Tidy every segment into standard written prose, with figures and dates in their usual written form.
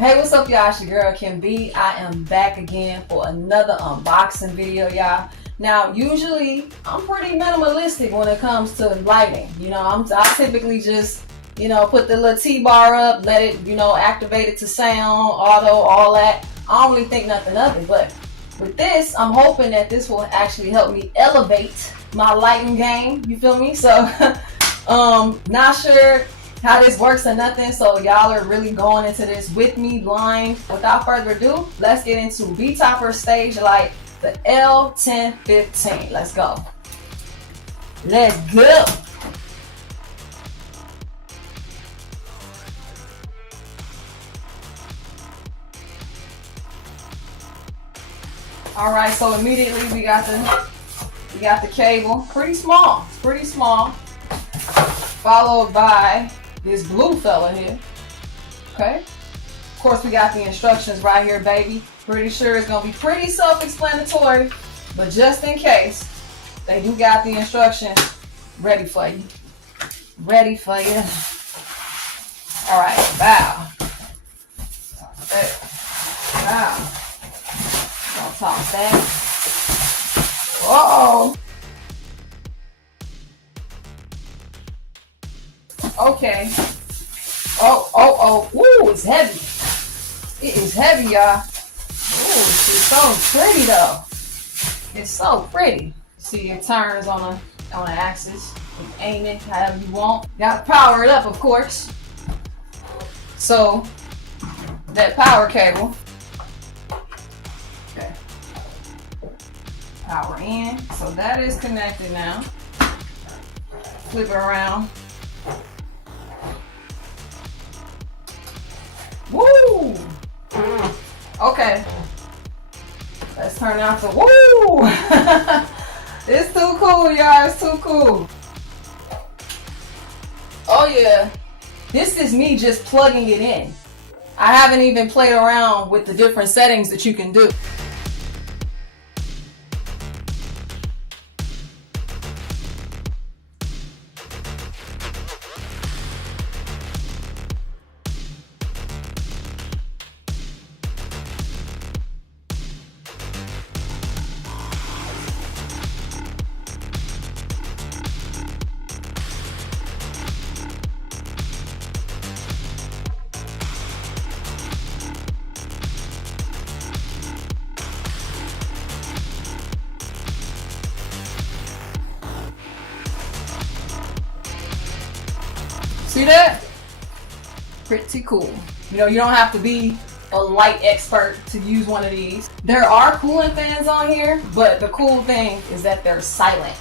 Hey, what's up, y'all? It's your girl Kim B. I am back again for another unboxing video, y'all. Now, usually I'm pretty minimalistic when it comes to lighting. You know, I typically just, put the little T-bar up, let it, activate it to sound, auto, all that. I don't really think nothing of it, but with this, I'm hoping that this will actually help me elevate my lighting game. You feel me? So, not sure how this works or nothing, so y'all are really going into this with me blind. Without further ado, let's get into Betopper stage light, the L1015. Let's go. Let's go. All right, so immediately we got the cable, pretty small, followed by this blue fella here. Okay, of course we got the instructions right here, baby. Pretty sure it's gonna be pretty self-explanatory, but just in case, they do got the instructions ready for you. All right, bow. Bow. Don't talk that. Whoa. Okay. Oh. Ooh, it's heavy. It is heavy, y'all. Ooh, it's so pretty though. It's so pretty. See, it turns on an axis. You aim it however you want. Got to power it up, of course. So that power cable. Okay. Power in. So that is connected now. Flip it around. Woo! Okay. Let's turn out to woo! It's too cool, y'all. It's too cool. Oh yeah. This is me just plugging it in. I haven't even played around with the different settings that you can do. See that? Pretty cool. You don't have to be a light expert to use one of these. There are cooling fans on here, but the cool thing is that they're silent.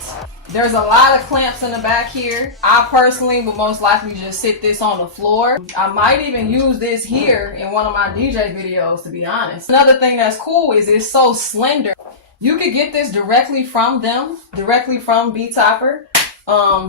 There's a lot of clamps in the back here. I personally would most likely just sit this on the floor. I might even use this here in one of my DJ videos, to be honest. Another thing that's cool is it's so slender. You could get this directly from Betopper.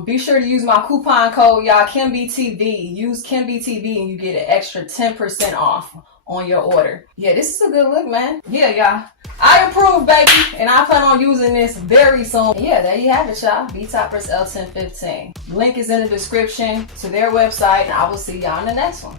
Be sure to use my coupon code, y'all, KimBTV. Use KimBTV and you get an extra 10% off on your order. Yeah, this is a good look, man. Yeah, y'all. I approve, baby. And I plan on using this very soon. Yeah, there you have it, y'all. Betopper's L1015. Link is in the description to their website, and I will see y'all in the next one.